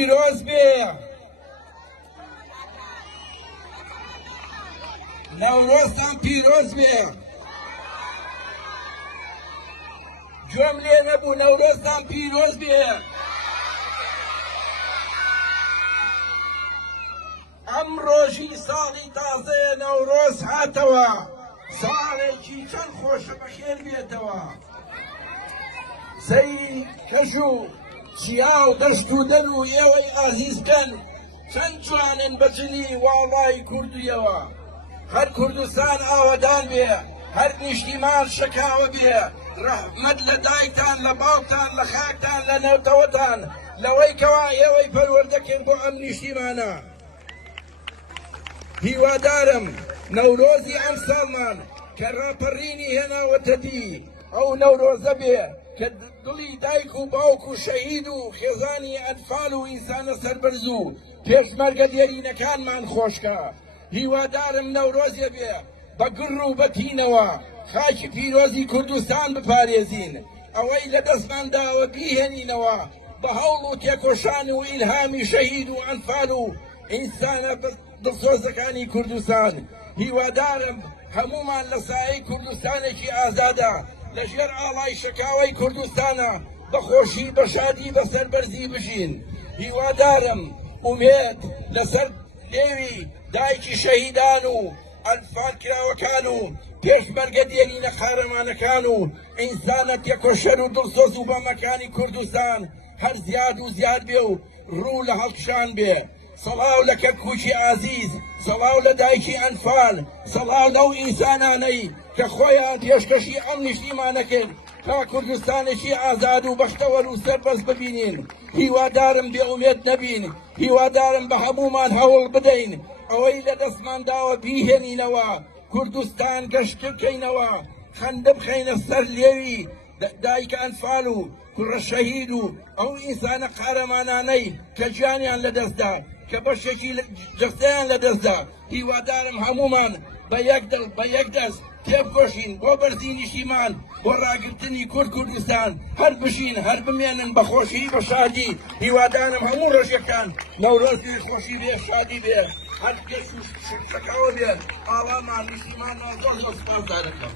پیرۆز بێ نەورۆزتان پیرۆز بێ گوێم لێ نەبوو نەورۆزتان پیرۆز بێ ئەم ڕۆژی ساڵی تازەیە نەورۆز هاتەوە ساڵێکی چەند خۆشە بەخێر بێتەوە سەیری کەژ و چیا و دەشت و دەن و ئێوەی ئازیز بکەن چەند جوانن بەجلی واڵای کوردیەوە هەر کوردستان ئاوەدان بێ هەر نیشتیمان شەکاوە بێ ڕەحمەت لە دایکتان لە باوکتان لە خاکتان لە نەوتەوەتان لەوەی کەوا ئێوەی پەروەردەکەن بۆ ئەم نیشتیمانە هیوادارم نەورۆزی ئەم ساڵمان کە ڕاپەڕینی هێناوەتە دی ئەو نەورۆزە بێ کە دڵی دایک و باوک و شەهید و خێزانی ئەنفال و ئینسانە سەربەرز و پێشمەرگە دێرینەکانمان خۆشکە هیوادارم نەورۆزێ بێ بە گڕ و بەتینەوە خاکی پیرۆزی کوردستان بپارێزین ئەوەی لە دەستمان داوە بیهێنینەوە بە هەوڵ و تێکۆشان و ئیلهامی شەهید و ئەنفال و ئینسانە دڵسۆزەکانی کوردستان هیوادارم هەمومان لە سایەی کوردستانێکی ئازادە لەژێر ئاڵای شەکاوەی کوردستانە بەخۆشی بەشادی بەسەربەرزی بژین هیوادارم ئومێد لەسەر لێوی دایکی شەهیدان و ئەنفال کراوەکان و پێشمەرگە دێرینە قارەمانەکان و ئینسانە تێکۆشەر و دڵسۆز و بەمەکانی کوردستان هەر زیاد و زیاد بێ و ڕوو لە هەڵکشان بێ سەڵاو لە کەکوچی ئازیز سەڵاو لە دایکی ئەنفال سەڵاو لەو ئینسانانەی کە خۆیان پێشکەشی ئەم نیشتیمانەکرد تا کوردستانێکی ئازاد و بەختەوەر و سەربەست ببینین هیوادارم بێئومێد نەبین هیوادارم بە هەمومان هەوڵ بدەین ئەوەی لە دەستمان داوە بیهێنینەوە کوردستان گەشت بکەینەوە خەندە بخەینە سەر لێوی دایکە ئەنفال و کوڕە شەهید و ئەو ئینسانە قارەمانانەی کە گیانیان لەدەستدا کە بەشێکی جەستەیان لەدەستدا هیوادارم هەمومان بە یەک دڵ بە یەک دەست تێبکۆشین بۆ بەرزی نیشتیمان بۆ ڕاگرتنی کوردستان هەر بژین هەر بمێنن بە خۆشی بە شادی هیوادارم هەموو ڕۆژەکان نەورۆزی خۆشی بێ شادی بێ هەر پێش شەکاوە بێ ئاوامان نیشتیمان زۆر سپاس دەکەم